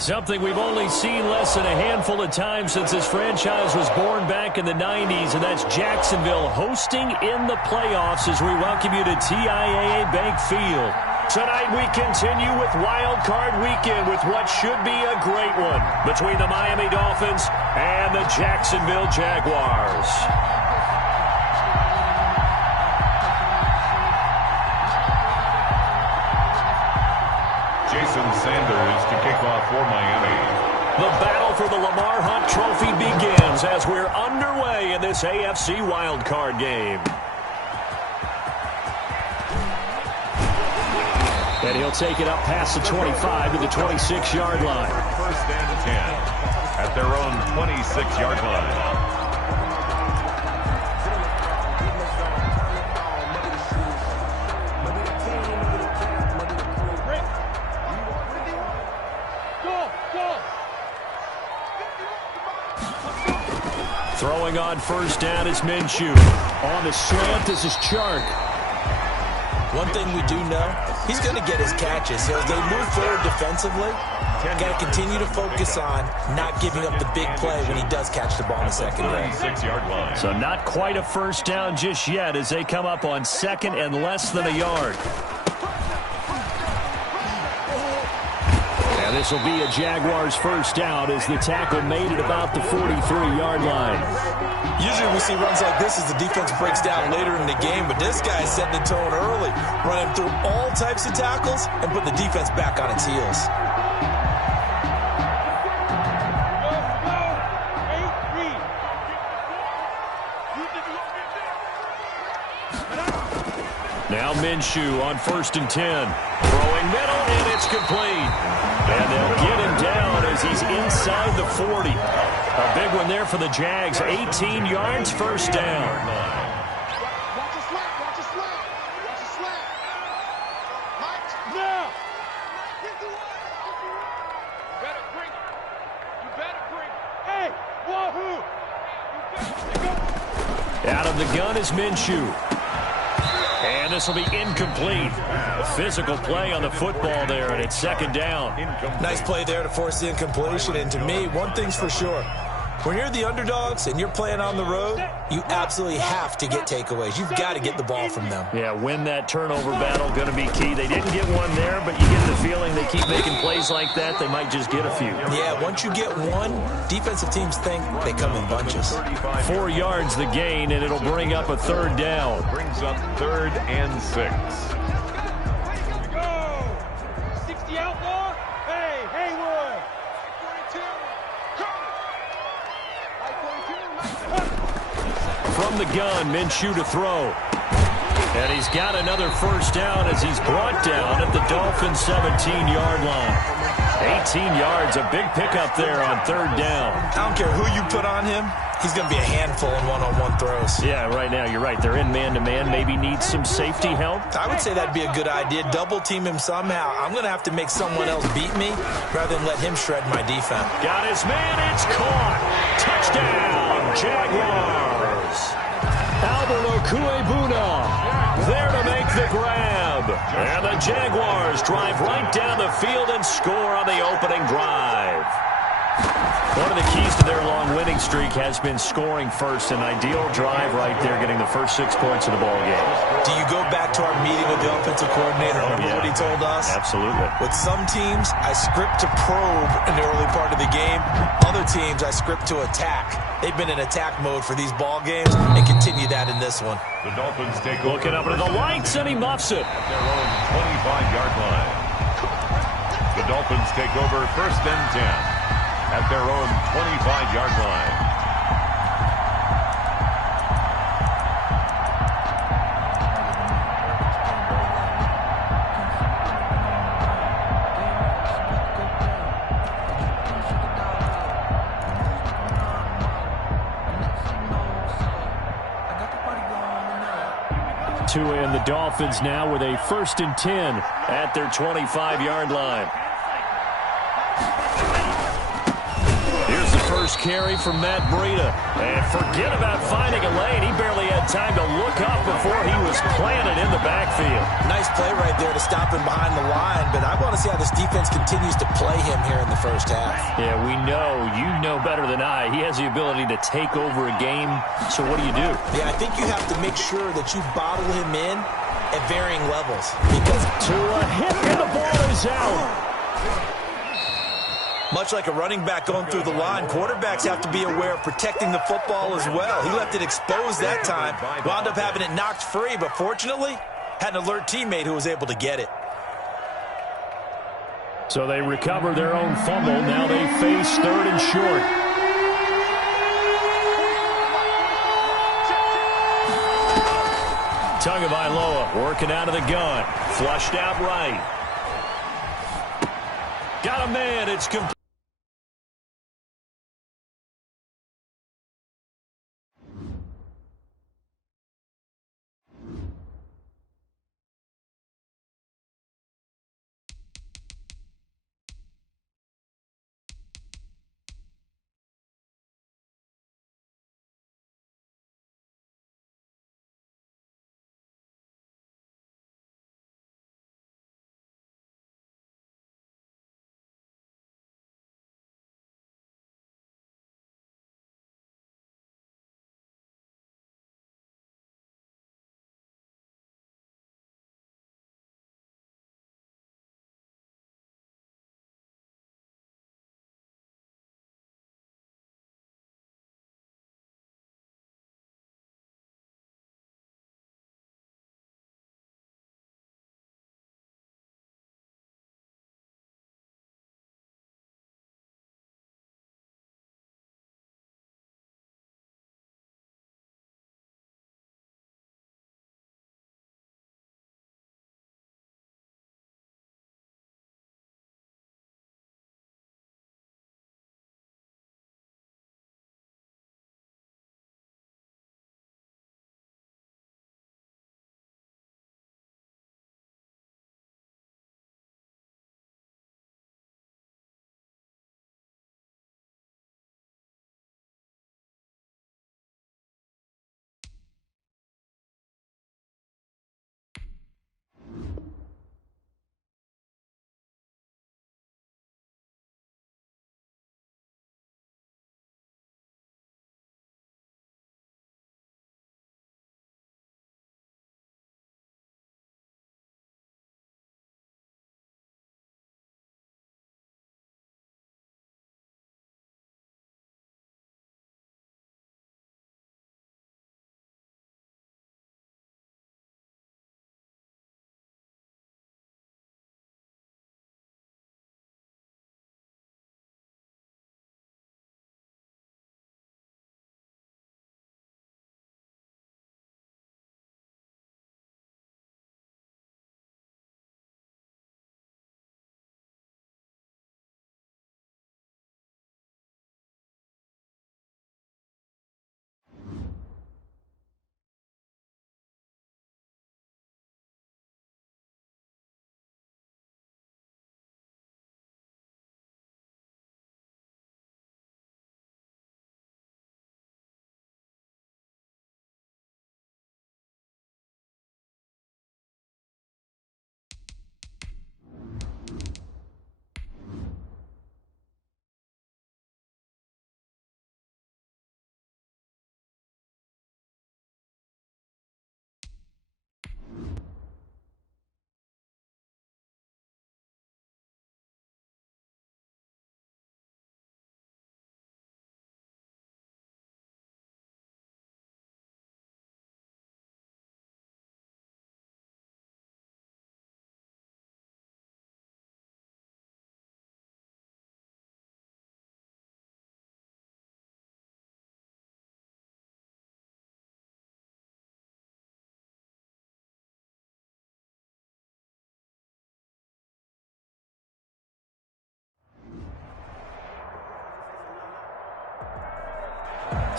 Something we've only seen less than a handful of times since this franchise was born back in the 90s, and that's Jacksonville hosting in the playoffs as we welcome you to TIAA Bank Field. Tonight we continue with Wild Card Weekend with what should be a great one between the Miami Dolphins and the Jacksonville Jaguars. Jason Sanders to kick off for Miami. The battle for the Lamar Hunt Trophy begins as we're underway in this AFC wildcard game. And he'll take it up past the 25 to the 26-yard line. First and 10 at their own 26-yard line. Throwing on first down is Minshew. On the slant, this is Chark. One thing we do know, he's going to get his catches. So as they move forward defensively, got to continue to focus on not giving up the big play when he does catch the ball in the secondary. So not quite a first down just yet as they come up on second and less than a yard. And this will be a Jaguars first down as the tackle made it about the 43-yard line. Usually we see runs like this as the defense breaks down later in the game, but this guy is setting the tone early, running through all types of tackles and putting the defense back on its heels. Now Minshew on first and 10. Throwing middle, and it's complete. And they'll get him down as he's inside the 40. A big one there for the Jags. 18 yards, first down. Watch a slap, watch a slap. Watch a slap. Mike, now. You better bring it. You better bring it. Hey, wahoo. Out of the gun is Minshew. And this will be incomplete. A physical play on the football there, and it's second down. Nice play there to force the incompletion. And to me, one thing's for sure. When you're the underdogs and you're playing on the road, you absolutely have to get takeaways. You've got to get the ball from them. Yeah, win that turnover battle, going to be key. They didn't get one there, but you get the feeling they keep making plays like that, they might just get a few. Yeah, once you get one, defensive teams think they come in bunches. 4 yards the gain, and it'll bring up a third down. Brings up third and 6. Go. 60 outlaw. Hey, Haywood. 22. From the gun, Minshew to throw. And he's got another first down as he's brought down at the Dolphins' 17-yard line. 18 yards, a big pickup there on third down. I don't care who you put on him, he's going to be a handful in one-on-one throws. Yeah, right now, you're right. They're in man-to-man. Maybe needs some safety help. I would say that'd be a good idea. Double team him somehow. I'm going to have to make someone else beat me rather than let him shred my defense. Got his man. It's caught. Touchdown, Jaguars. Albert Okuebuna there to make the grab. And the Jaguars drive right down the field and score on the opening drive. One of the keys to their long winning streak has been scoring first. An ideal drive right there, getting the first 6 points of the ball game. Do you go back to our meeting with the offensive coordinator? Remember what he told us? Absolutely. With some teams, I script to probe in the early part of the game. Other teams, I script to attack. They've been in attack mode for these ball games and continue that in this one. The Dolphins take over. Looking up into the lights, and he muffs it. At their own 25-yard line. The Dolphins take over first and 10 at their own 25-yard line. Tua and the Dolphins now with a first and 10 at their 25-yard line. Here's the first carry from Matt Breida. And forget about finding a lane. He barely had time to look up before he was is planted in the backfield. Nice play right there to stop him behind the line, but I want to see how this defense continues to play him here in the first half. Yeah, we know. You know better than I. He has the ability to take over a game, so what do you do? Yeah, I think you have to make sure that you bottle him in at varying levels. Because to a hit, and the ball is out. Much like a running back going through the line, quarterbacks have to be aware of protecting the football as well. He left it exposed that time, wound up having it knocked free, but fortunately, had an alert teammate who was able to get it. So they recover their own fumble. Now they face 3rd and short. Tagovailoa working out of the gun. Flushed out right. Got a man. It's complete.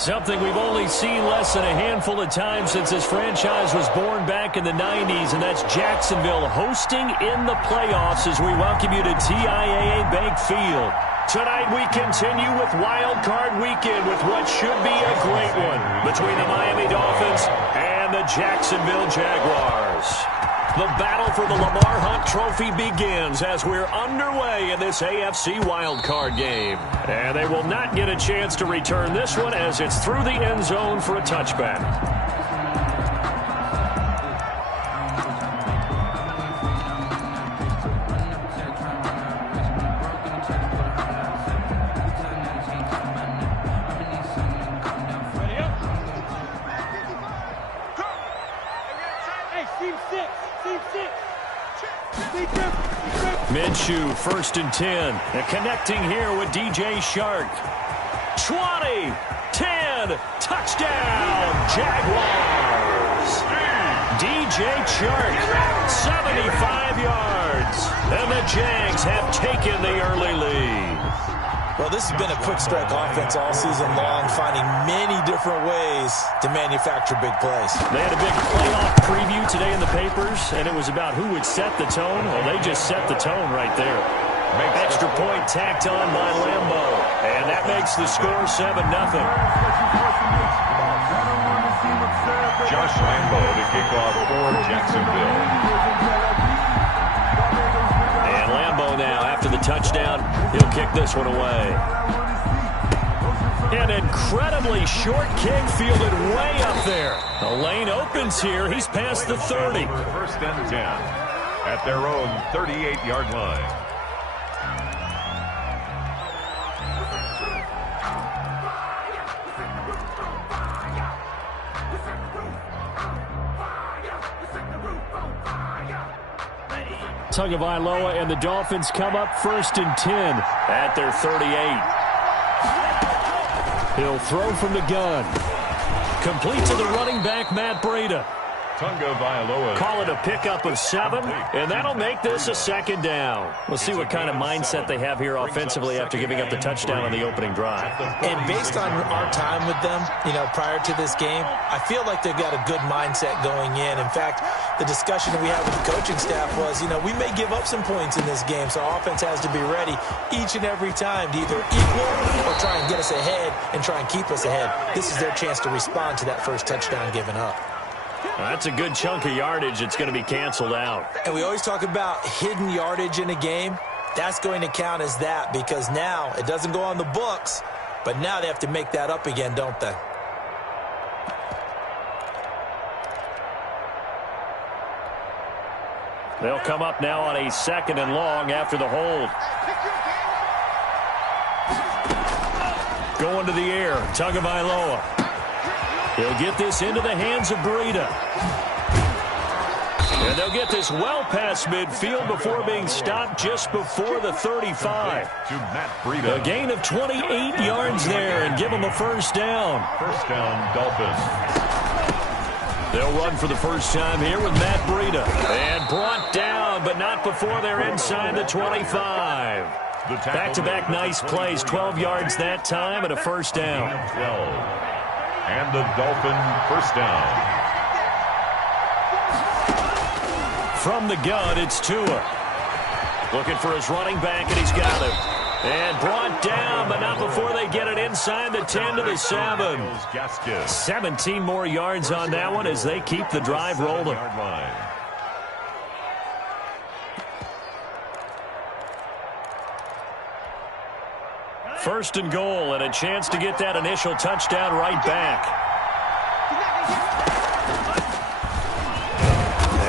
Something we've only seen less than a handful of times since this franchise was born back in the 90s, and that's Jacksonville hosting in the playoffs as we welcome you to TIAA Bank Field. Tonight we continue with Wild Card Weekend with what should be a great one between the Miami Dolphins and the Jacksonville Jaguars. The battle for the Lamar Hunt Trophy begins as we're underway in this AFC Wild Card game. And they will not get a chance to return this one as it's through the end zone for a touchback. Minshew, 1st and 10. And connecting here with DJ Chark. 20, 10, touchdown, Jaguars. DJ Chark, 75 yards. And the Jags have taken the early lead. Well, this has been a quick strike offense all season long, finding many different ways to manufacture big plays. They had a big playoff preview today in the papers, and it was about who would set the tone. Well, they just set the tone right there. Extra point tacked on by Lambo, and that makes the score 7-0. Josh Lambo to kick off for Jacksonville. And Lambo now, after the touchdown, he'll kick this one away. An incredibly short kick fielded way up there. The lane opens here. He's past the 30. 1st and 10 at their own 38-yard line. Tagovailoa and the Dolphins come up 1st and 10 at their 38. He'll throw from the gun. Complete to the running back, Matt Breida. Tagovailoa. Call it a pickup of 7, and that'll make this a 2nd down. We'll see what kind of mindset they have here offensively after giving up the touchdown on the opening drive. And based on our time with them, prior to this game, I feel like they've got a good mindset going in. In fact, the discussion we had with the coaching staff was, we may give up some points in this game, so our offense has to be ready each and every time to either equal or try and get us ahead and try and keep us ahead. This is their chance to respond to that first touchdown given up. That's a good chunk of yardage. It's going to be canceled out. And we always talk about hidden yardage in a game. That's going to count as that because now it doesn't go on the books, but now they have to make that up again, don't they? They'll come up now on a 2nd and long after the hold. Going to the air, Tagovailoa. He'll get this into the hands of Breida. And they'll get this well past midfield before being stopped just before the 35. To Matt Breida. A gain of 28 yards there and give them a 1st down. 1st down, Dolphins. They'll run for the first time here with Matt Breida. And brought down, but not before they're inside the 25. Back-to-back nice plays, 12 yards that time and a 1st down. 12. And the Dolphin 1st down. From the gun, it's Tua. Looking for his running back, and he's got him. And brought down, but not before they get it inside the 10 to the 7. 17 more yards on that one as they keep the drive rolling. 1st and goal, and a chance to get that initial touchdown right back.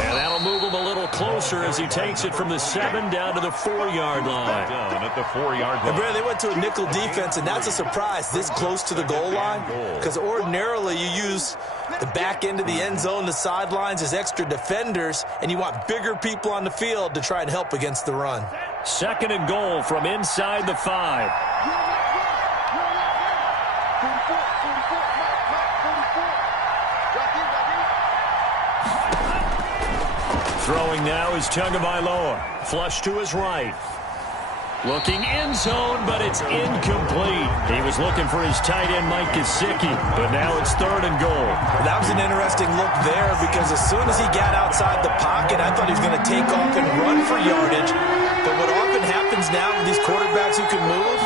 And that'll move him a little closer as he takes it from the 7 down to the 4-yard line. Down at the 4-yard line. And Brad, they went to a nickel defense, and that's a surprise this close to the goal line. Because ordinarily you use the back end of the end zone, the sidelines as extra defenders, and you want bigger people on the field to try and help against the run. 2nd and goal from inside the 5. Throwing now is Tagovailoa. Flush to his right. Looking end zone, but it's incomplete. He was looking for his tight end, Mike Gesicki, but now it's 3rd and goal. That was an interesting look there because as soon as he got outside the pocket, I thought he was going to take off and run for yardage. But what often happens now with these quarterbacks who can move,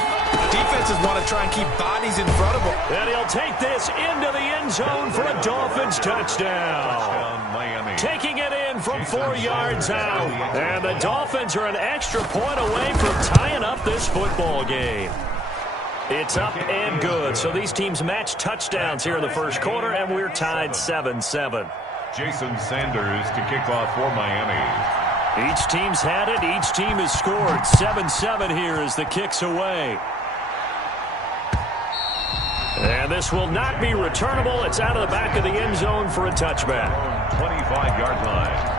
defenses want to try and keep bodies in front of them. And he'll take this into the end zone for a Dolphins touchdown. Miami. Taking it in from 4 yards out. And the Dolphins are an extra point away from tying up this football game. It's up and good. So these teams match touchdowns here in the first quarter, and we're tied 7-7. Jason Sanders to kick off for Miami. Each team's had it. Each team has scored. 7-7 here as the kick's away. And this will not be returnable. It's out of the back of the end zone for a touchback. 25-yard line.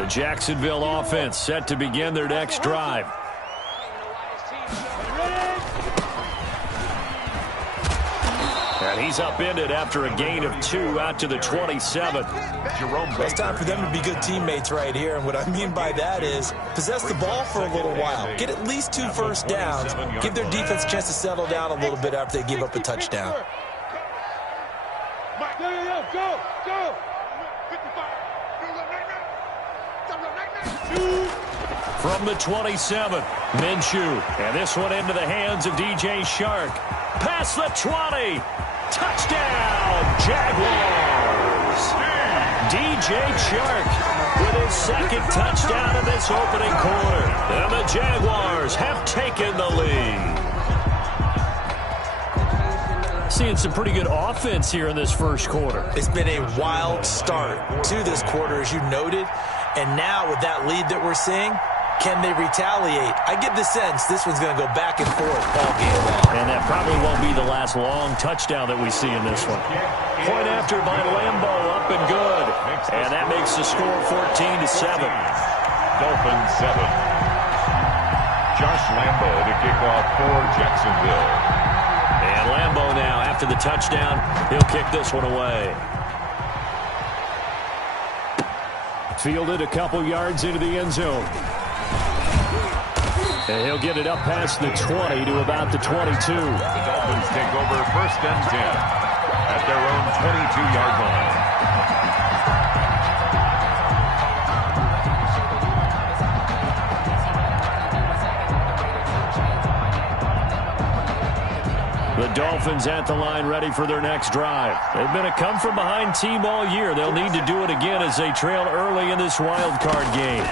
The Jacksonville offense set to begin their next drive. And he's upended after a gain of 2 out to the 27. Jerome It's time for them to be good teammates right here. And what I mean by that is possess the ball for a little while. Get at least 2 first downs. Give their defense a chance to settle down a little bit after they give up a touchdown. Go! From the 27, Minshew. And this one into the hands of DJ Chark. Past the 20. Touchdown, Jaguars. DJ Chark with his second touchdown in this opening quarter. And the Jaguars have taken the lead. Seeing some pretty good offense here in this first quarter. It's been a wild start to this quarter, as you noted. And now with that lead that we're seeing, can they retaliate? I get the sense this one's going to go back and forth all game long. And that probably won't be the last long touchdown that we see in this one. Point after by Lambo, up and good. And that makes the score 14-7. Dolphins 7. Josh Lambo to kick off for Jacksonville. And Lambo now, after the touchdown, he'll kick this one away. Fielded a couple yards into the end zone. And he'll get it up past the 20 to about the 22. The Dolphins take over first and 10 at their own 22-yard line. The Dolphins at the line ready for their next drive. They've been a come-from-behind team all year. They'll need to do it again as they trail early in this wild card game.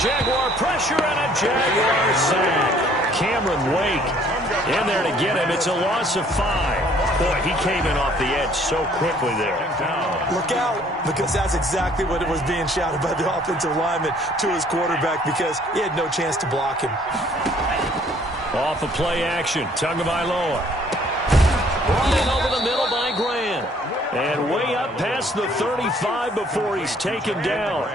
Jaguar pressure and a Jaguar sack. Cameron Wake in there to get him. It's a loss of 5. Boy, he came in off the edge so quickly there. Look out, because that's exactly what it was being shouted by the offensive lineman to his quarterback, because he had no chance to block him. Off of play action, Tagovailoa. Running over the middle by Grant. And way up past the 35 before he's taken down.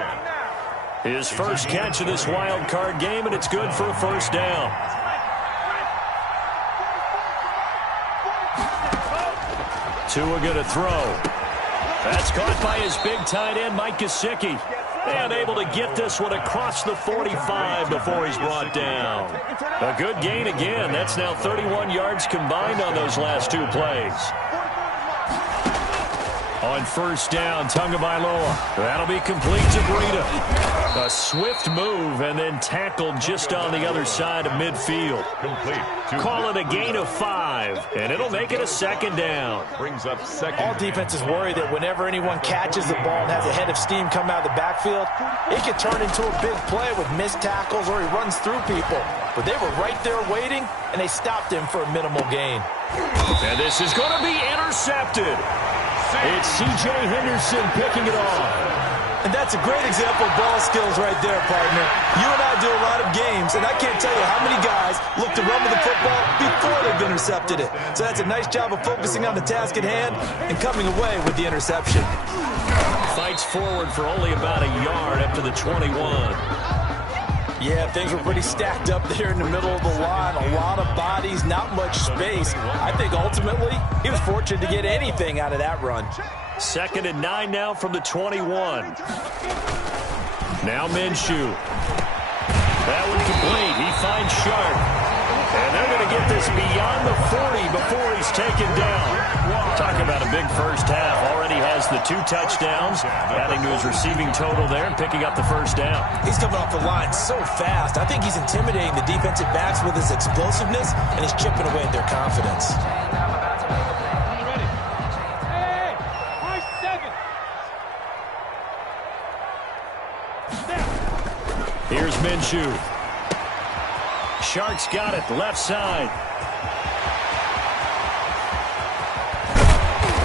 His first catch of this wild card game, and it's good for a first down. Tua going to throw. That's caught by his big tight end, Mike Gesicki. And able to get this one across the 45 before he's brought down. A good gain again. That's now 31 yards combined on those last 2 plays. On first down, Tagovailoa. That'll be complete to Breida. A swift move and then tackled just on the other side of midfield. Complete. Call it a gain of 5, and it'll make it a second down. Brings up second. All defenses worry that whenever anyone catches the ball and has a head of steam come out of the backfield, it could turn into a big play with missed tackles or he runs through people. But they were right there waiting, and they stopped him for a minimal gain. And this is going to be intercepted. It's C.J. Henderson picking it off. And that's a great example of ball skills right there, partner. You and I do a lot of games, and I can't tell you how many guys look to run with the football before they've intercepted it. So that's a nice job of focusing on the task at hand and coming away with the interception. Fights forward for only about a yard up to the 21. Yeah, things were pretty stacked up there in the middle of the line. A lot of bodies, not much space. I think ultimately he was fortunate to get anything out of that run. 2nd and 9 now from the 21. Now Minshew. That one complete. He finds Sharp. And they're going to get this beyond the 40 before he's taken down. Talk about a big first half. Already has the 2 touchdowns, adding to his receiving total there and picking up the first down. He's coming off the line so fast. I think he's intimidating the defensive backs with his explosiveness, and he's chipping away at their confidence. Here's Minshew. Shark's got it, left side.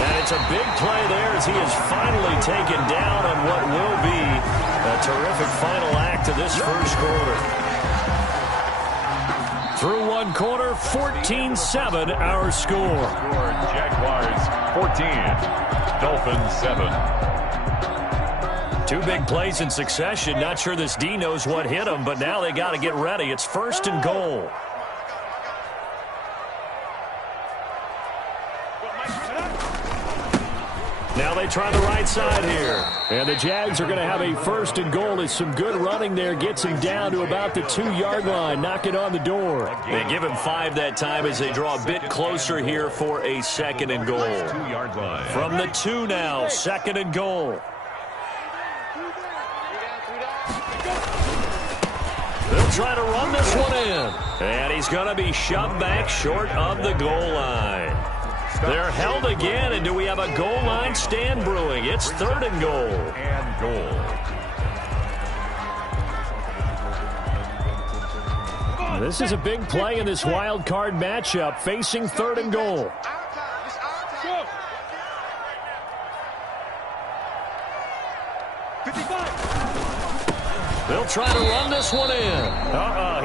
And it's a big play there as he is finally taken down on what will be a terrific final act of this first quarter. Through one quarter, 14-7 our score. Jaguars 14, Dolphins 7. 2 big plays in succession. Not sure this D knows what hit him, but now they got to get ready. It's 1st and goal. Now they try the right side here. And the Jags are going to have a 1st and goal as some good running there gets him down to about the 2-yard line. Knock it on the door. They give him 5 that time as they draw a bit closer here for a 2nd and goal. 2-yard line. From the 2 now, 2nd and goal. They'll try to run this one in. And he's going to be shoved back short of the goal line. They're held again, and do we have a goal line stand brewing? It's 3rd and goal. And goal. This is a big play in this wild card matchup, facing 3rd and goal. They'll try to run this one in.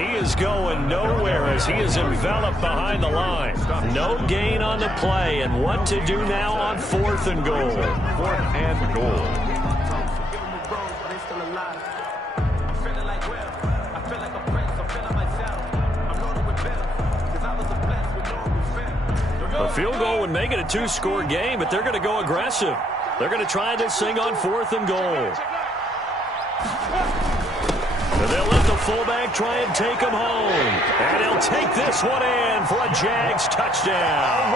He is going nowhere as he is enveloped behind the line. No gain on the play, and what to do now on 4th and goal. 4th and goal. A field goal would make it a 2-score game, but they're going to go aggressive. They're going to try this thing on 4th and goal. And they'll let the fullback try and take him home. And he'll take this one in for a Jags touchdown.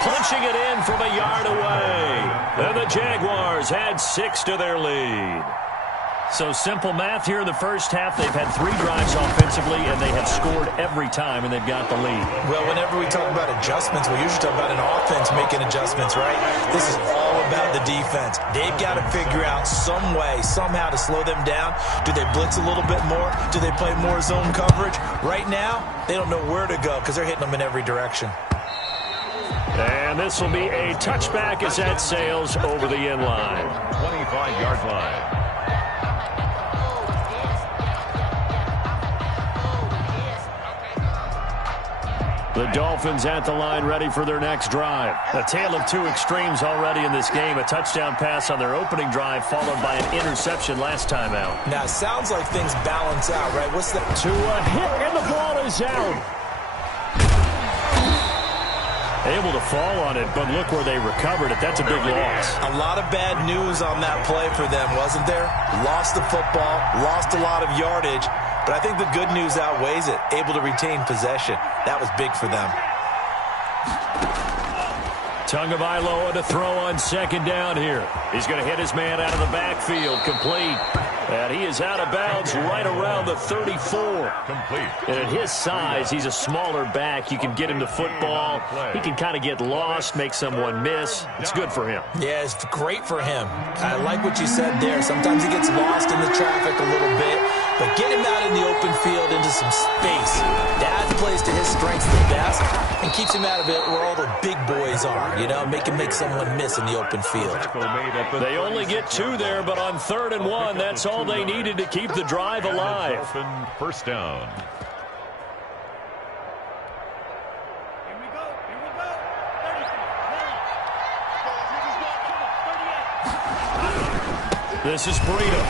Punching it in from a yard away. And the Jaguars add 6 to their lead. So simple math here in the first half. They've had 3 drives offensively, and they have scored every time, and they've got the lead. Well, whenever we talk about adjustments, we usually talk about an offense making adjustments, right? This is all about the defense. They've got to figure out some way, somehow to slow them down. Do they blitz a little bit more? Do they play more zone coverage? Right now, they don't know where to go because they're hitting them in every direction. And this will be a touchback as that sails over the end line. 25-yard line. The Dolphins at the line ready for their next drive. A tale of 2 extremes already in this game. A touchdown pass on their opening drive followed by an interception last time out. Now, it sounds like things balance out, right? What's that? To a hit, and the ball is out. Able to fall on it, but look where they recovered it. That's a big loss. A lot of bad news on that play for them, wasn't there? Lost the football, lost a lot of yardage. But I think the good news outweighs it. Able to retain possession. That was big for them. Tagovailoa to throw on 2nd down here. He's going to hit his man out of the backfield. Complete. And he is out of bounds right around the 34. Complete. And at his size, he's a smaller back. You can get him to football. He can kind of get lost, make someone miss. It's good for him. Yeah, it's great for him. I like what you said there. Sometimes he gets lost in the traffic a little bit. But get him out in the open field into some space. That plays to his strengths the best and keeps him out of it where all the big boys are, you know, make him make someone miss in the open field. They only get 2 there, but on 3rd and 1, that's all they needed to keep the drive alive. First down. This is Breida.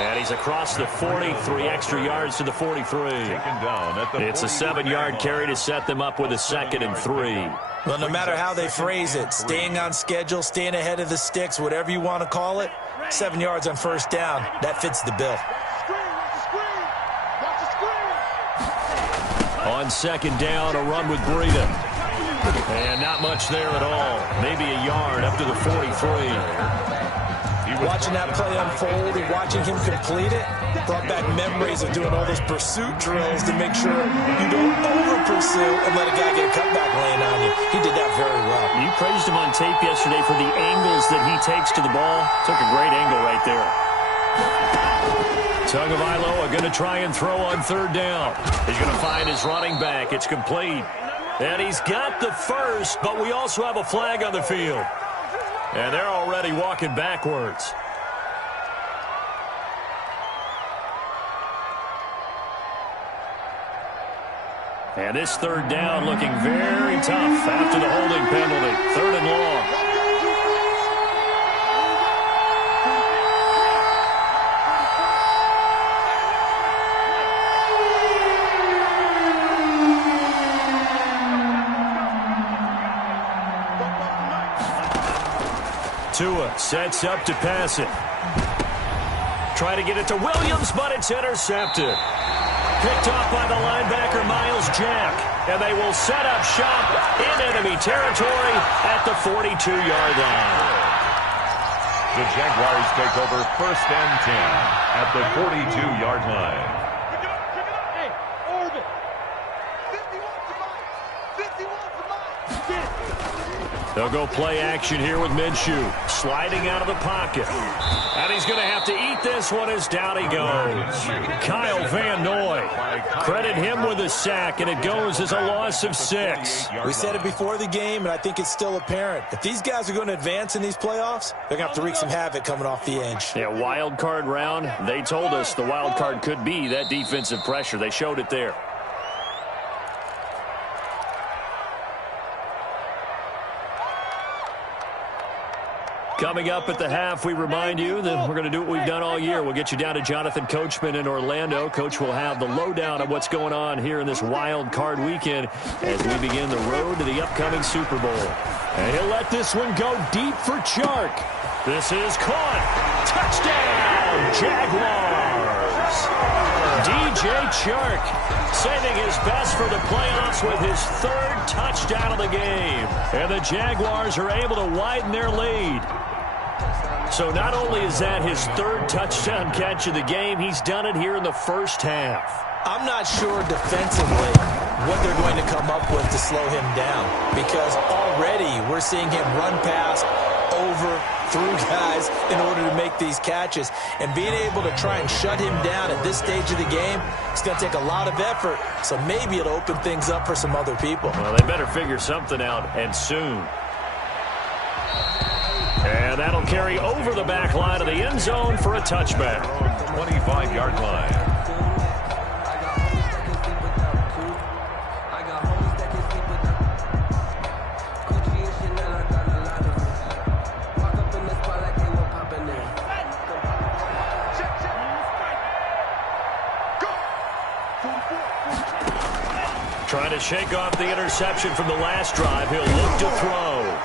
And he's across the 40, 3 extra yards to the 43. It's a 7-yard carry to set them up with a 2nd and 3. Well, no matter how they phrase it, staying on schedule, staying ahead of the sticks, whatever you want to call it, 7 yards on first down, that fits the bill. On second down, a run with Breida. And not much there at all. Maybe a yard up to the 43. Watching that play unfold and watching him complete it brought back memories of doing all those pursuit drills to make sure you don't over-pursue and let a guy get a cutback laying on you. He did that very well. You praised him on tape yesterday for the angles that he takes to the ball. Took a great angle right there. Tagovailoa going to try and throw on third down. He's going to find his running back. It's complete. And he's got the first, but we also have a flag on the field. And they're already walking backwards. And this third down looking very tough after the holding penalty. Third and long. Tua sets up to pass it. Try to get it to Williams, but it's intercepted. Picked off by the linebacker, Myles Jack. And they will set up shop in enemy territory at the 42-yard line. The Jaguars take over first and 10 at the 42-yard line. Hey, Orbit. 51 to Mike. 51 to Mike. They'll go play action here with Minshew. Sliding out of the pocket. And he's going to have to eat this one as down he goes. Kyle Van Noy. Credit him with a sack, and it goes as a loss of 6. We said it before the game, and I think it's still apparent. If these guys are going to advance in these playoffs, they're going to have to wreak some havoc coming off the edge. Yeah, wild card round. They told us the wild card could be that defensive pressure. They showed it there. Coming up at the half, we remind you that we're going to do what we've done all year. We'll get you down to Jonathan Coachman in Orlando. Coach will have the lowdown of what's going on here in this wild card weekend as we begin the road to the upcoming Super Bowl. And he'll let this one go deep for Chark. This is caught. Touchdown, Jaguars. DJ Chark saving his best for the playoffs with his third touchdown of the game. And the Jaguars are able to widen their lead. So not only is that his third touchdown catch of the game, he's done it here in the first half. I'm not sure defensively what they're going to come up with to slow him down, because already we're seeing him run past, over, through guys in order to make these catches. And being able to try and shut him down at this stage of the game, it's going to take a lot of effort. So maybe it'll open things up for some other people. Well, they better figure something out, and soon. And that'll carry over the back line of the end zone for a touchback. 25-yard line. Trying to shake off the interception from the last drive. He'll look to throw.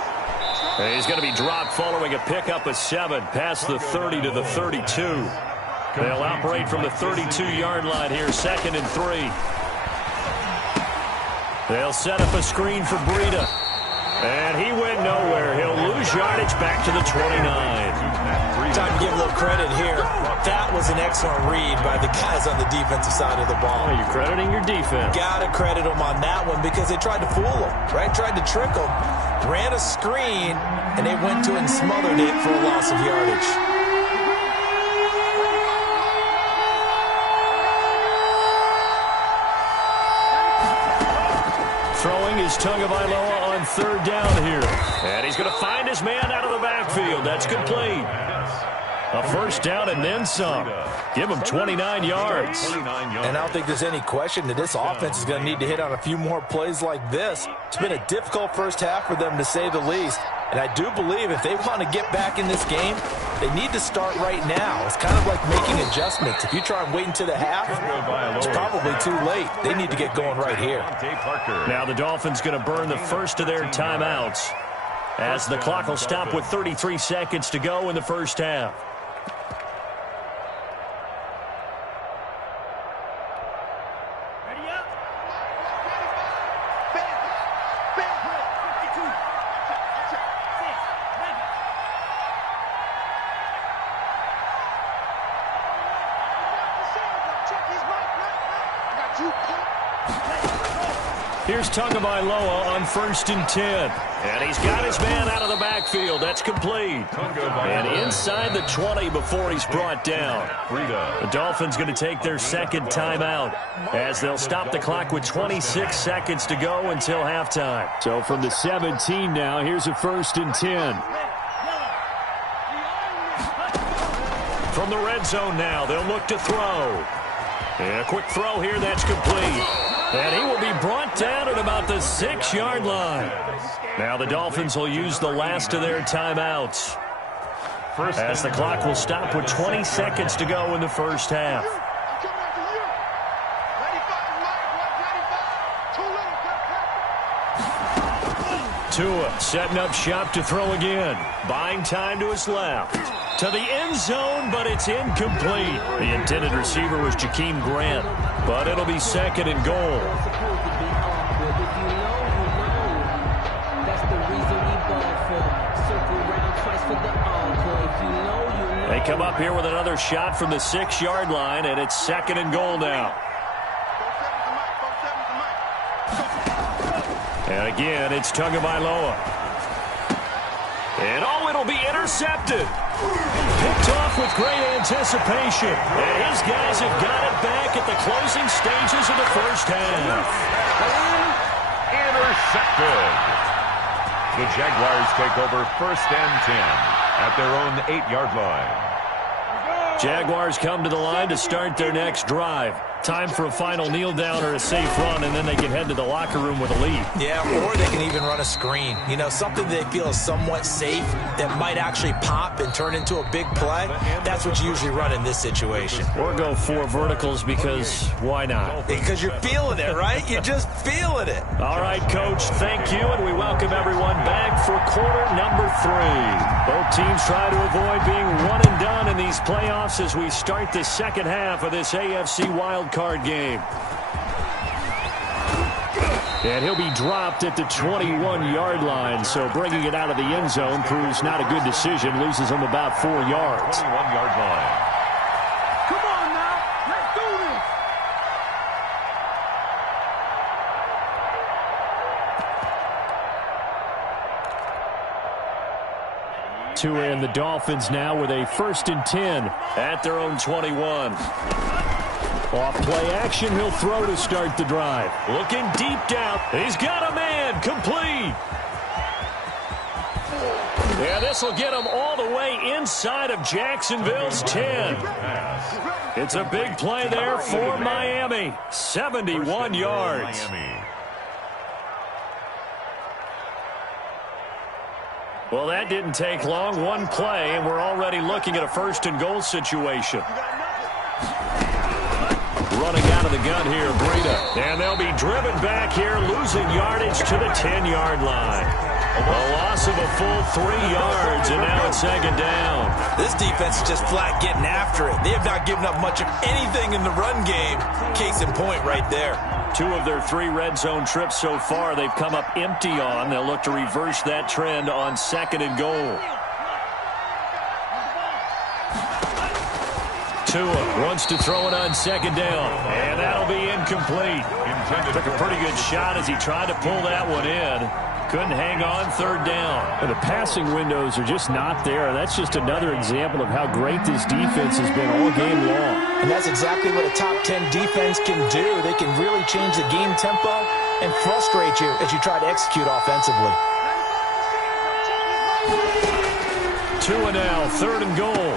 And he's going to be dropped following a pickup of 7 past the 30 to the 32. They'll operate from the 32-yard line here, 2nd and 3. They'll set up a screen for Breida. And he went nowhere. He'll lose yardage back to the 29. Time to give a little credit here. That was an excellent read by the guys on the defensive side of the ball. Oh, you're crediting your defense. Got to credit them on that one because they tried to fool them, right? Tried to trick them. Ran a screen, and they went to it and smothered it for a loss of yardage. Throwing is Tagovailoa on third down here. And he's going to find his man out of the backfield. That's complete. A first down and then some. Give him 29 yards. And I don't think there's any question that this offense is going to need to hit on a few more plays like this. It's been a difficult first half for them, to say the least. And I do believe if they want to get back in this game, they need to start right now. It's kind of like making adjustments. If you try and wait until the half, it's probably too late. They need to get going right here. Now the Dolphins going to burn the first of their timeouts as the clock will stop with 33 seconds to go in the first half. Here's Tagovailoa on 1st and 10. And he's got his man out of the backfield. That's complete. And inside the 20 before he's brought down. The Dolphins going to take their second timeout as they'll stop the clock with 26 seconds to go until halftime. So from the 17 now, here's a 1st and 10. From the red zone now, they'll look to throw. And a quick throw here, that's complete. And he will be brought down at about the 6-yard line. Now the Dolphins will use the last of their timeouts as the clock will stop with 20 seconds to go in the first half. Tua setting up shop to throw again. Buying time to his left. To the end zone, but it's incomplete. The intended receiver was Jakeem Grant, but it'll be 2nd and goal. They come up here with another shot from the 6-yard line, and it's 2nd and goal now. And again, it's Tagovailoa. And it'll be intercepted. Picked off with great anticipation. And his guys have got it back at the closing stages of the first half. Intercepted. The Jaguars take over 1st and 10 at their own 8-yard line. Jaguars come to the line to start their next drive. Time for a final kneel down or a safe run, and then they can head to the locker room with a lead. Yeah, or they can even run a screen. You know, something they feel is somewhat safe that might actually pop and turn into a big play. That's what you usually run in this situation. Or go 4 verticals because why not? Because you're feeling it, right? You're just feeling it. All right, Coach, thank you, and we welcome everyone back for quarter number 3. Both teams try to avoid being one and done in these playoffs as we start the second half of this AFC Wild Card game. And he'll be dropped at the 21-yard line, so bringing it out of the end zone proves not a good decision. Loses him about 4 yards. 21-yard line. Come on now, let's do this. Tua and the Dolphins now with a 1st and 10 at their own 21. Off play action, he'll throw to start the drive. Looking deep down. He's got a man. Complete. Yeah, this will get him all the way inside of Jacksonville's 10. It's a big play there for Miami. 71 yards. Well, that didn't take long. One play, and we're already looking at a 1st and goal situation. Running out of the gun here, Breida. And they'll be driven back here, losing yardage to the 10-yard line. A loss of a full 3 yards, and now it's 2nd down. This defense is just flat getting after it. They have not given up much of anything in the run game. Case in point right there. 2 of their 3 red zone trips so far they've come up empty on. They'll look to reverse that trend on 2nd and goal. Tua wants to throw it on 2nd down, and that'll be incomplete. Took a pretty good shot as he tried to pull that one in. Couldn't hang on 3rd down. And the passing windows are just not there. That's just another example of how great this defense has been all game long. And that's exactly what a top 10 defense can do. They can really change the game tempo and frustrate you as you try to execute offensively. Tua now, 3rd and goal.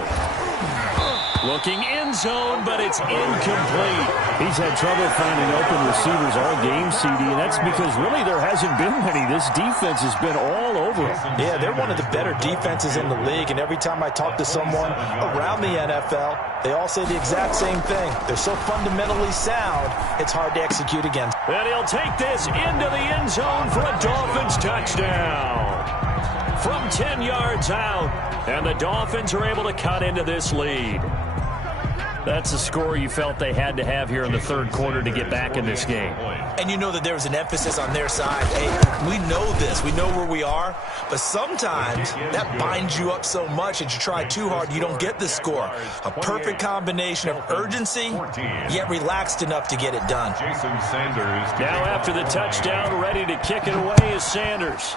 Looking in zone, but it's incomplete. He's had trouble finding open receivers all game, CD, and that's because really there hasn't been many. This defense has been all over him. Yeah, they're one of the better defenses in the league, and every time I talk to someone around the NFL, they all say the exact same thing. They're so fundamentally sound, it's hard to execute against. And he'll take this into the end zone for a Dolphins touchdown. From 10 yards out, and the Dolphins are able to cut into this lead. That's the score you felt they had to have here in the third quarter to get back in this game. And you know that there was an emphasis on their side. Hey, we know this. We know where we are. But sometimes that binds you up so much that you try too hard, you don't get the score. A perfect combination of urgency, yet relaxed enough to get it done. Jason Sanders. Now after the touchdown, ready to kick it away is Sanders.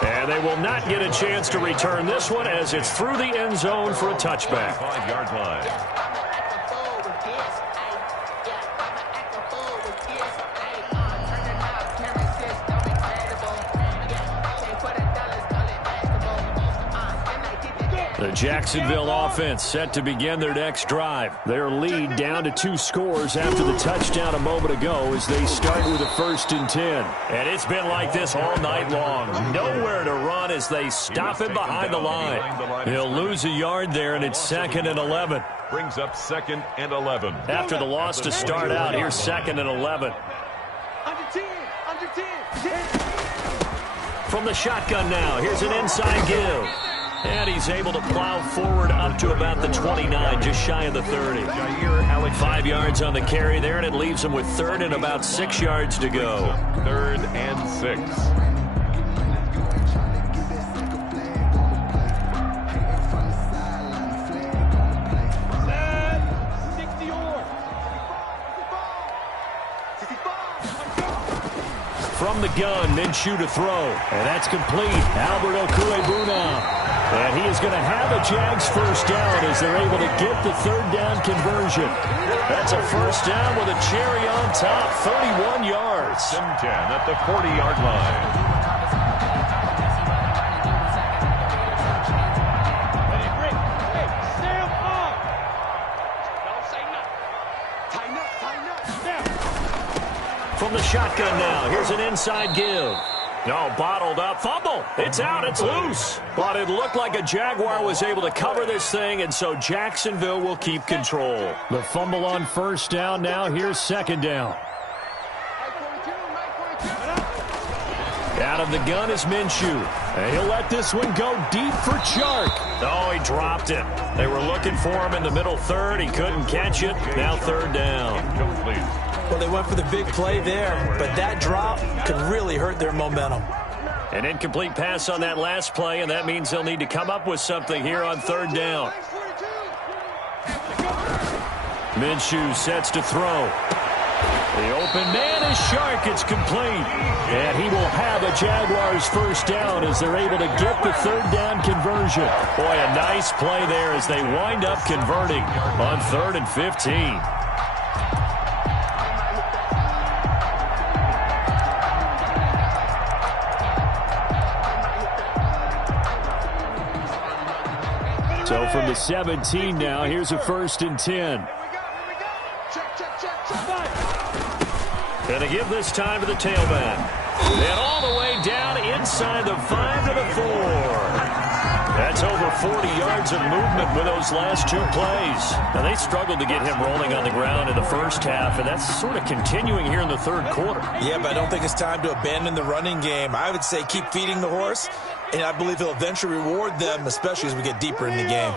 And they will not get a chance to return this one as it's through the end zone for a touchback. 5-yard line. The Jacksonville offense set to begin their next drive. Their lead down to 2 scores after the touchdown a moment ago as they start with a 1st and 10. And it's been like this all night long. Nowhere to run as they stop him behind the line. He'll lose a yard there, and it's 2nd and 11. Brings up 2nd and 11. After the loss to start out, here's 2nd and 11. Under 10, under 10. From the shotgun now, here's an inside give. And he's able to plow forward up to about the 29, just shy of the 30. 5 yards on the carry there, and it leaves him with 3rd and about 6 yards to go. 3rd and 6. From the gun, Minshew to throw. And that's complete. Albert Okwuegbunam. And he is going to have a Jags first down as they're able to get the 3rd down conversion. That's a first down with a cherry on top, 31 yards. 10 at the 40-yard line. From the shotgun now, here's an inside give. No, bottled up, fumble. It's out, it's loose. But it looked like a Jaguar was able to cover this thing, and so Jacksonville will keep control. The fumble on first down now, here's 2nd down. Out of the gun is Minshew. And he'll let this one go deep for Chark. Oh, he dropped it. They were looking for him in the middle 3rd. He couldn't catch it. Now 3rd down. Incomplete. Well, they went for the big play there, but that drop could really hurt their momentum. An incomplete pass on that last play, and that means they'll need to come up with something here on 3rd down. Minshew sets to throw. The open man is Chark. It's complete. And he will have a Jaguars first down as they're able to get the 3rd down conversion. Boy, a nice play there as they wind up converting on 3rd and 15. So from the 17 now, here's a 1st and 10. And they give this time to the tailback. And all the way down inside the 5 to the 4. That's over 40 yards of movement with those last 2 plays. Now, they struggled to get him rolling on the ground in the first half, and that's sort of continuing here in the 3rd quarter. Yeah, but I don't think it's time to abandon the running game. I would say keep feeding the horse, and I believe he'll eventually reward them, especially as we get deeper in the game.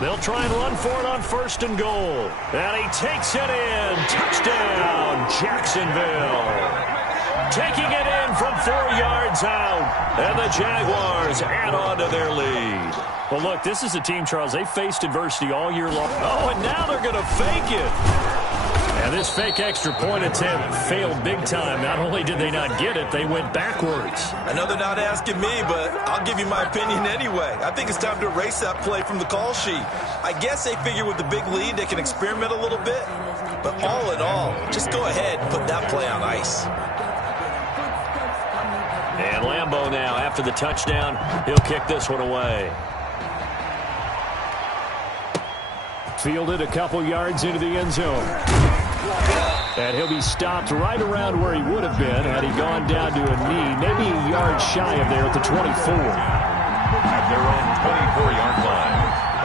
They'll try and run for it on 1st and goal. And he takes it in. Touchdown, Jacksonville. Taking it in from 4 yards out. And the Jaguars add on to their lead. Well, look, this is a team, Charles, they faced adversity all year long. Oh, and now they're going to fake it. And this fake extra point attempt failed big time. Not only did they not get it, they went backwards. I know they're not asking me, but I'll give you my opinion anyway. I think it's time to erase that play from the call sheet. I guess they figure with the big lead they can experiment a little bit. But all in all, just go ahead and put that play on ice. And Lambeau now, after the touchdown, he'll kick this one away. Fielded a couple yards into the end zone. And he'll be stopped right around where he would have been had he gone down to a knee, maybe a yard shy of there at the 24. At their own 24-yard line.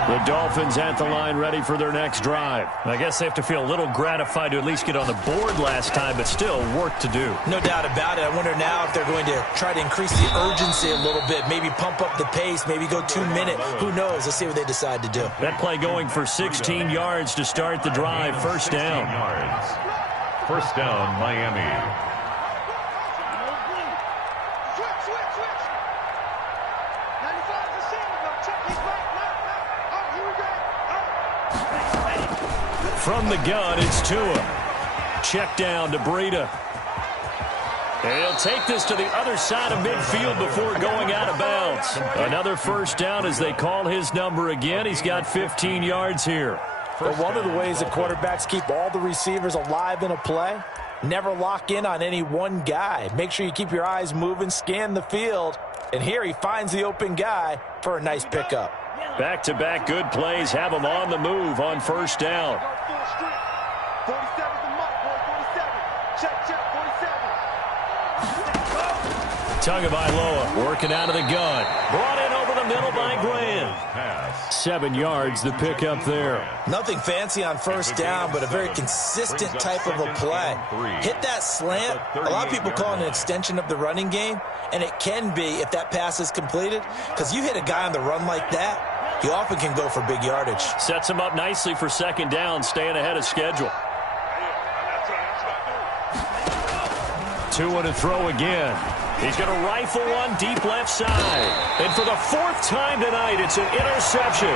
The Dolphins at the line ready for their next drive. I guess they have to feel a little gratified to at least get on the board last time, but still work to do. No doubt about it. I wonder now if they're going to try to increase the urgency a little bit, maybe pump up the pace, maybe go 2 minute. Who knows? Let's see what they decide to do. That play going for 16 yards to start the drive. First down. First down, Miami. From the gun, it's Tua. Check down to Breida. And he'll take this to the other side of midfield before going out of bounds. Another first down as they call his number again. He's got 15 yards here. But one of the ways that quarterbacks keep all the receivers alive in a play, never lock in on any one guy. Make sure you keep your eyes moving, scan the field. And here he finds the open guy for a nice pickup. Back-to-back good plays have him on the move on first down. 47's the mark, boy. 47. Check, 47. Tagovailoa working out of the gun. Brought in over the middle by Graham. 7 yards, the pickup there. Nothing fancy on first down, but a very consistent type of a play. Hit that slant. A lot of people call it an extension of the running game, and it can be if that pass is completed, because you hit a guy on the run like that, he often can go for big yardage. Sets him up nicely for second down, staying ahead of schedule. Tua to throw again. He's going to rifle one deep left side. And for the fourth time tonight, it's an interception.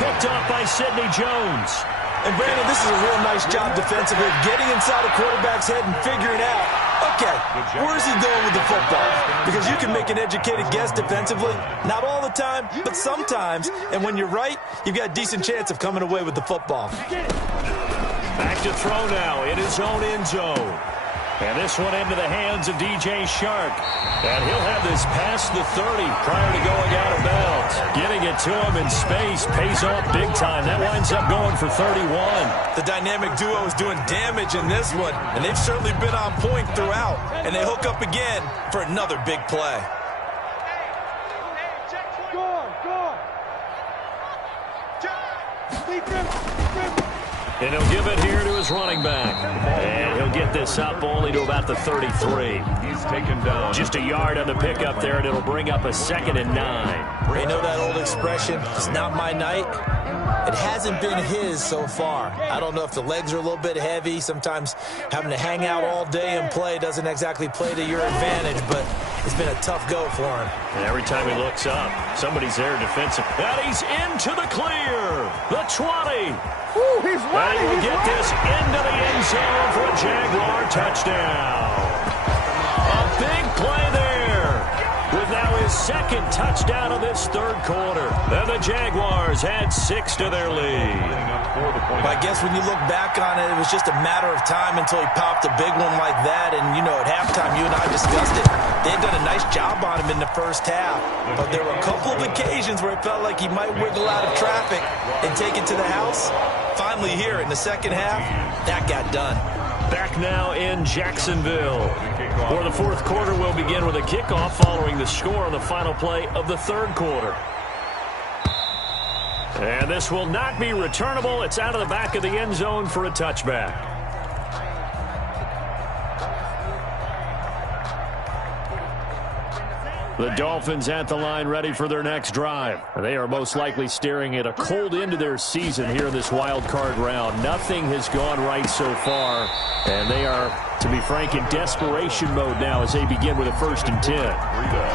Picked up by Sidney Jones. And Brandon, this is a real nice job defensively, getting inside a quarterback's head and figuring out, okay, where's he going with the football? Because you can make an educated guess defensively. Not all the time, but sometimes. And when you're right, you've got a decent chance of coming away with the football. Back to throw now in his own end zone. And this one into the hands of DJ Shark. And he'll have this past the 30 prior to going out of bounds. Getting it to him in space pays off big time. That winds up going for 31. The dynamic duo is doing damage in this one, and they've certainly been on point throughout. And they hook up again for another big play. And he'll give it here to his running back. And he'll get this up only to about the 33. He's taken down. Just a yard on the pickup there, and it'll bring up a 2nd and 9. You know that old expression, it's not my night? It hasn't been his so far. I don't know if the legs are a little bit heavy. Sometimes having to hang out all day and play doesn't exactly play to your advantage, but it's been a tough go for him. And every time he looks up, somebody's there defensive. And he's into the clear. The 20. Ooh, he's running. And he'll get this into the end zone for a Jaguar touchdown. A big play there. With now his second touchdown of this third quarter. And the Jaguars add 6 to their lead. I guess when you look back on it, it was just a matter of time until he popped a big one like that. And, you know, at halftime, you and I discussed it. They had done a nice job on him in the first half. But there were a couple of occasions where it felt like he might wiggle out of traffic and take it to the house. Finally here in the second half, that got done. Back now in Jacksonville. For the fourth quarter, we'll begin with a kickoff following the score on the final play of the third quarter. And this will not be returnable. It's out of the back of the end zone for a touchback. The Dolphins at the line ready for their next drive. They are most likely staring at a cold end to their season here in this wild card round. Nothing has gone right so far, and they are, to be frank, in desperation mode now as they begin with a 1st and 10.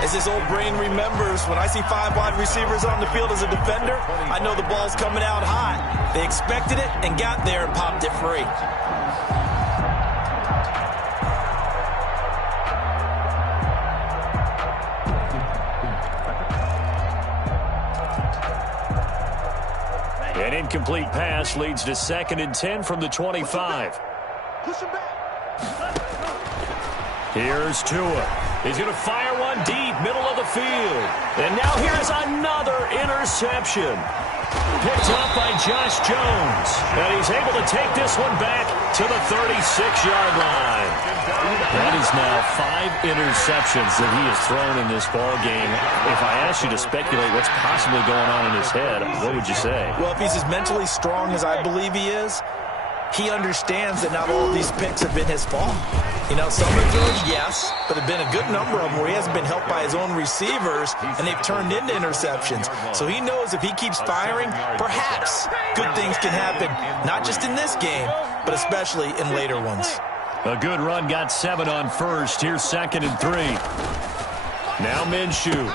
As his old brain remembers, when I see 5 wide receivers on the field as a defender, I know the ball's coming out hot. They expected it and got there and popped it free. An incomplete pass leads to 2nd and 10 from the 25. Push him back. Here's Tua. He's going to fire one deep, middle of the field. And now here's another interception. Picked up by Josh Jones. And he's able to take this one back to the 36-yard line. That is now 5 interceptions that he has thrown in this ball game. If I asked you to speculate what's possibly going on in his head, what would you say? Well, if he's as mentally strong as I believe he is, he understands that not all of these picks have been his fault. You know, some of those, yes, but there have been a good number of them where he hasn't been helped by his own receivers, and they've turned into interceptions. So he knows if he keeps firing, perhaps good things can happen, not just in this game, but especially in later ones. A good run got 7 on first. Here's 2nd and 3. Now Minshew.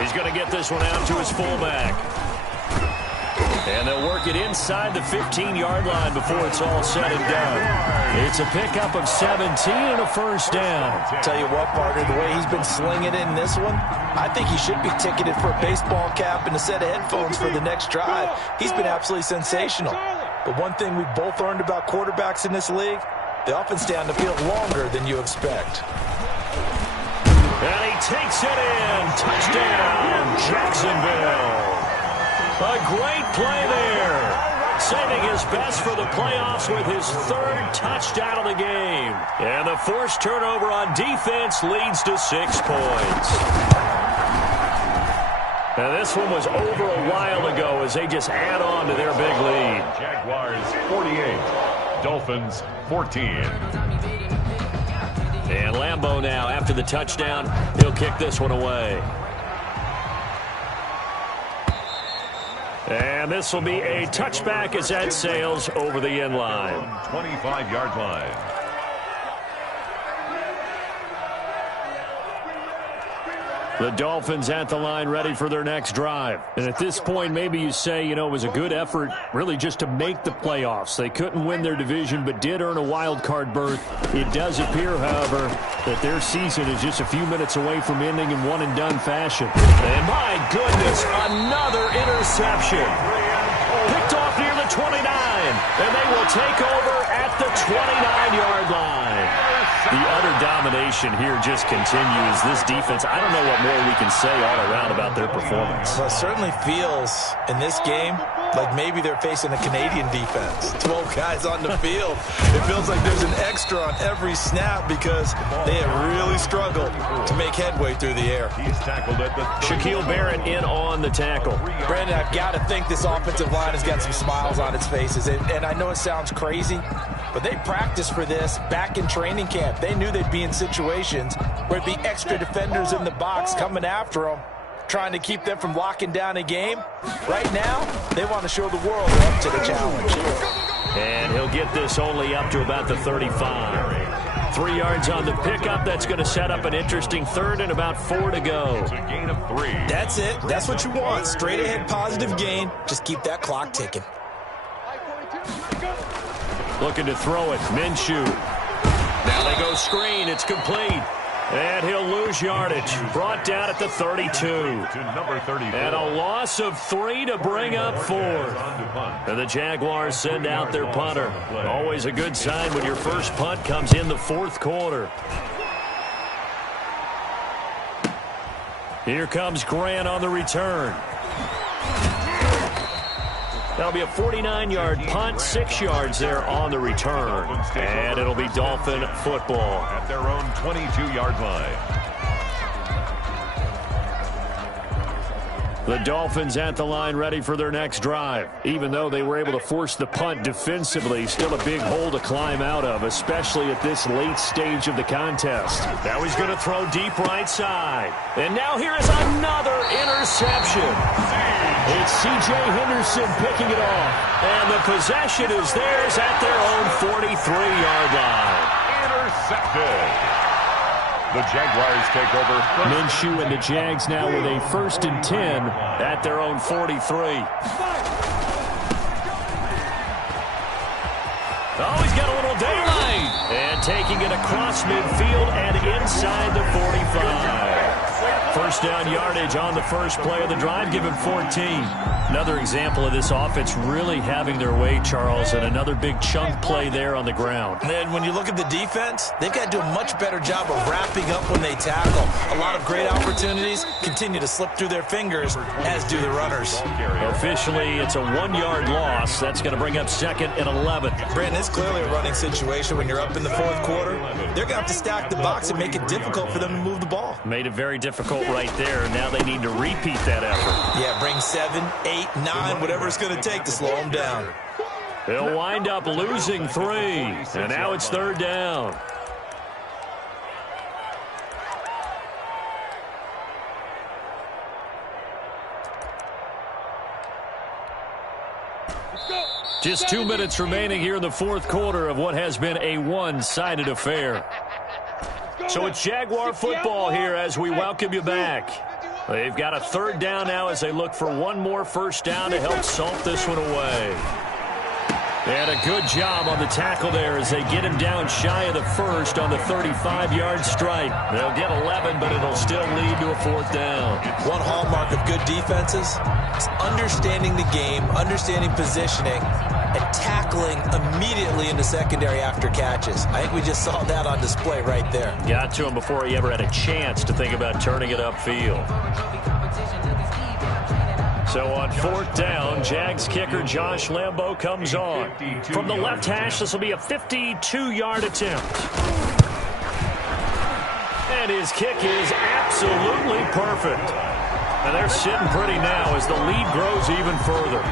He's going to get this one out to his fullback. And they'll work it inside the 15-yard line before it's all said and done. It's a pickup of 17 and a first down. Tell you what, partner, the way he's been slinging it in this one, I think he should be ticketed for a baseball cap and a set of headphones for the next drive. He's been absolutely sensational. But one thing we've both learned about quarterbacks in this league, they often stay on the field longer than you expect. And he takes it in. Touchdown, Jacksonville. A great play there. Saving his best for the playoffs with his 3rd touchdown of the game. And the forced turnover on defense leads to 6 points. Now this one was over a while ago as they just add on to their big lead. Jaguars 48, Dolphins 14. And Lambeau now, after the touchdown, he'll kick this one away. And this will be a touchback as that sails over the end line. 25-yard line. The Dolphins at the line ready for their next drive. And at this point, maybe you say, you know, it was a good effort really just to make the playoffs. They couldn't win their division but did earn a wild card berth. It does appear, however, that their season is just a few minutes away from ending in one-and-done fashion. And my goodness, another interception. Picked off near the 29, and they will take over at the 29-yard line. The utter domination here just continues. This defense, I don't know what more we can say all around about their performance. Well, it certainly feels in this game like maybe they're facing a Canadian defense. 12 guys on the field. It feels like there's an extra on every snap because they have really struggled to make headway through the air. He's tackled at the Shaquille Barrett in on the tackle. Brandon, I've got to think this offensive line has got some smiles on its faces. And I know it sounds crazy, but they practiced for this back in training camp. They knew they'd be in situations where there'd be extra defenders in the box coming after them, trying to keep them from locking down a game. Right now, they want to show the world they're up to the challenge. And he'll get this only up to about the 35. 3 yards on the pickup. That's going to set up an interesting 3rd and about 4 to go. It's a gain of 3. That's it. That's what you want. Straight ahead positive gain. Just keep that clock ticking. Looking to throw it. Minshew. Now they go screen. It's complete. And he'll lose yardage. Brought down at the 32. To number 34. And a loss of 3 to bring up 4. And the Jaguars send out their punter. Always a good sign when your first punt comes in the 4th quarter. Here comes Grant on the return. That'll be a 49-yard punt, 6 yards there on the return. And it'll be Dolphin football. At their own 22-yard line. The Dolphins at the line ready for their next drive. Even though they were able to force the punt defensively, still a big hole to climb out of, especially at this late stage of the contest. Now he's going to throw deep right side. And now here is another interception. It's C.J. Henderson picking it off. And the possession is theirs at their own 43-yard line. Intercepted. The Jaguars take over. Minshew and the Jags now with a 1st and 10 at their own 43. Oh, he's got a little daylight. And taking it across midfield and inside the 45. First down yardage on the first play of the drive. Give him 14. Another example of this offense really having their way, Charles, and another big chunk play there on the ground. And when you look at the defense, they've got to do a much better job of wrapping up when they tackle. A lot of great opportunities continue to slip through their fingers, as do the runners. Officially, it's a 1-yard loss. That's going to bring up 2nd and 11. Brandon, it's clearly a running situation when you're up in the fourth quarter. They're going to have to stack the box and make it difficult for them to move the ball. Made it very difficult right there. Now they need to repeat that effort. Yeah, bring 7, 8, 9, whatever it's going to take to slow them down. They'll wind up losing 3, and now it's 3rd down. Just 2 minutes remaining here in the fourth quarter of what has been a one-sided affair. So it's Jaguar football here as we welcome you back. They've got a 3rd down now as they look for one more first down to help salt this one away. And a good job on the tackle there as they get him down shy of the first on the 35-yard stripe. They'll get 11, but it'll still lead to a 4th down. One hallmark of good defenses is understanding the game, understanding positioning, and tackling immediately in the secondary after catches. I think we just saw that on display right there. Got to him before he ever had a chance to think about turning it upfield. So on 4th down, Jags kicker Josh Lambo comes on. From the left hash, this will be a 52-yard attempt. And his kick is absolutely perfect. And they're sitting pretty now as the lead grows even further.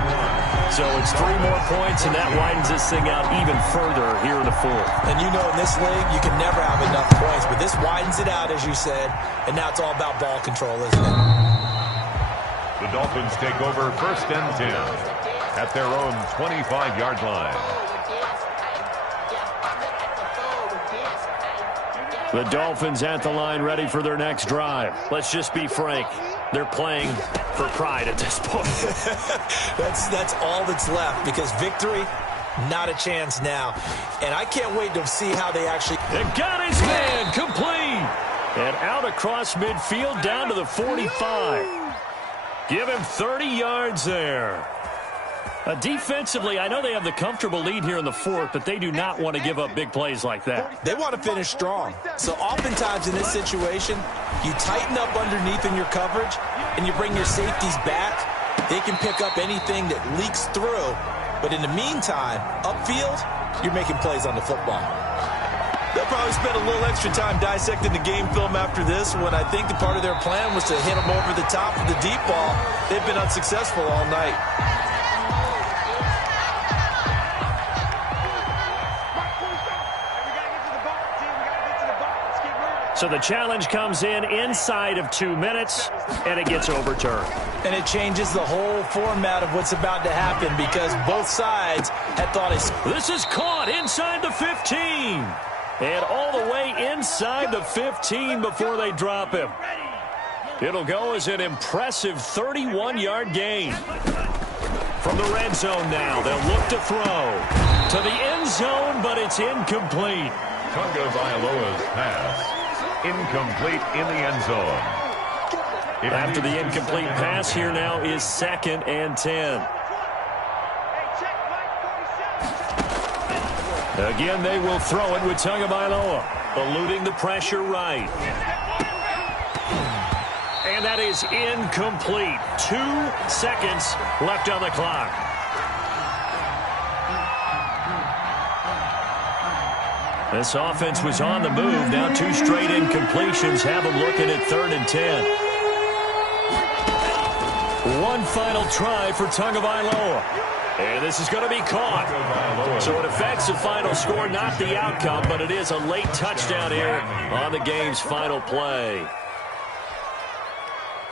So it's 3 more points, and that widens this thing out even further here in the fourth. And you know in this league, you can never have enough points, but this widens it out, as you said, and now it's all about ball control, isn't it? The Dolphins take over 1st and 10 at their own 25-yard line. The Dolphins at the line ready for their next drive. Let's just be frank. They're playing for pride at this point. That's all that's left because victory, not a chance now. And I can't wait to see how they actually... They got his man complete. And out across midfield down to the 45. Give him 30 yards there. Defensively, I know they have the comfortable lead here in the fourth, but they do not want to give up big plays like that. They want to finish strong. So oftentimes in this situation, you tighten up underneath in your coverage, and you bring your safeties back. They can pick up anything that leaks through. But in the meantime, upfield, you're making plays on the football. They'll probably spend a little extra time dissecting the game film after this when I think the part of their plan was to hit them over the top of the deep ball. They've been unsuccessful all night. So the challenge comes in inside of 2 minutes, and it gets overturned. And it changes the whole format of what's about to happen because both sides had thought it's... This is caught inside the 15. And all the way inside the 15 before they drop him. It'll go as an impressive 31-yard gain. From the red zone now, they'll look to throw. To the end zone, but it's incomplete. Tunga Vailoa's pass. Incomplete in the end zone. After the incomplete pass, here now is 2nd and 10. Again, they will throw it with Tagovailoa, eluding the pressure right. And that is incomplete. 2 seconds left on the clock. This offense was on the move. Now 2 straight incompletions have them looking at 3rd and 10. One final try for Tagovailoa. And this is going to be caught. So it affects the final score, not the outcome, but it is a late touchdown here on the game's final play.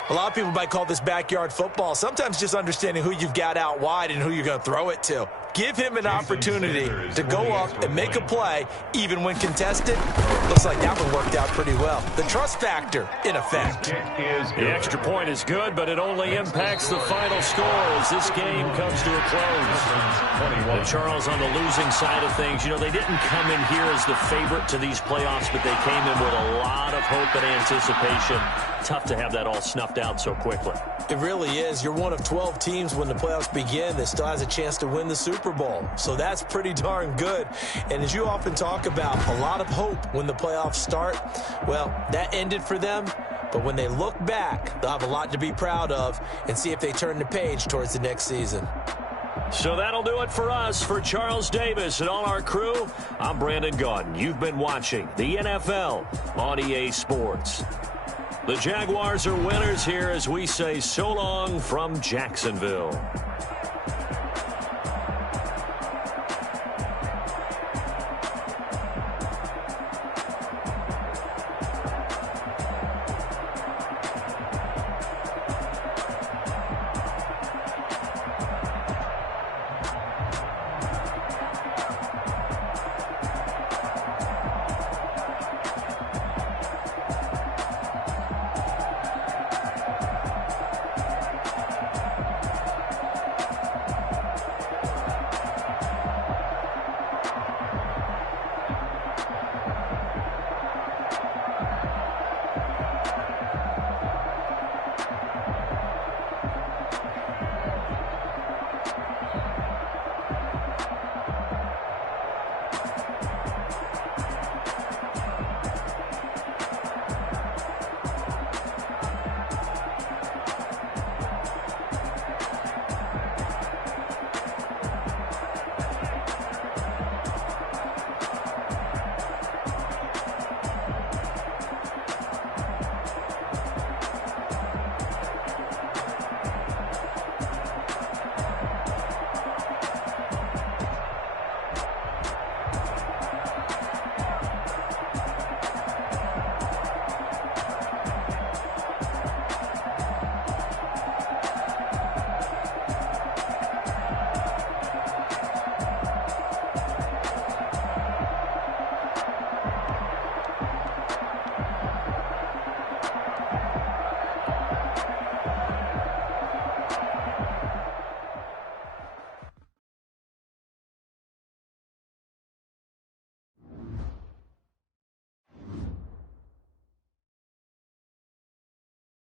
A lot of people might call this backyard football. Sometimes just understanding who you've got out wide and who you're going to throw it to. Give him an opportunity to go up and make a play, even when contested. Looks like that one worked out pretty well. The trust factor, in effect. The extra point is good, but it only impacts the final score as this game comes to a close. And Charles, on the losing side of things, you know, they didn't come in here as the favorite to these playoffs, but they came in with a lot of hope and anticipation. Tough to have that all snuffed out so quickly. It really is. You're one of 12 teams when the playoffs begin that still has a chance to win the Super Bowl. So that's pretty darn good. And as you often talk about, a lot of hope when the playoffs start. Well, that ended for them. But when they look back, they'll have a lot to be proud of and see if they turn the page towards the next season. So that'll do it for us. For Charles Davis and all our crew, I'm Brandon Gaudin. You've been watching the NFL on EA Sports. The Jaguars are winners here as we say so long from Jacksonville.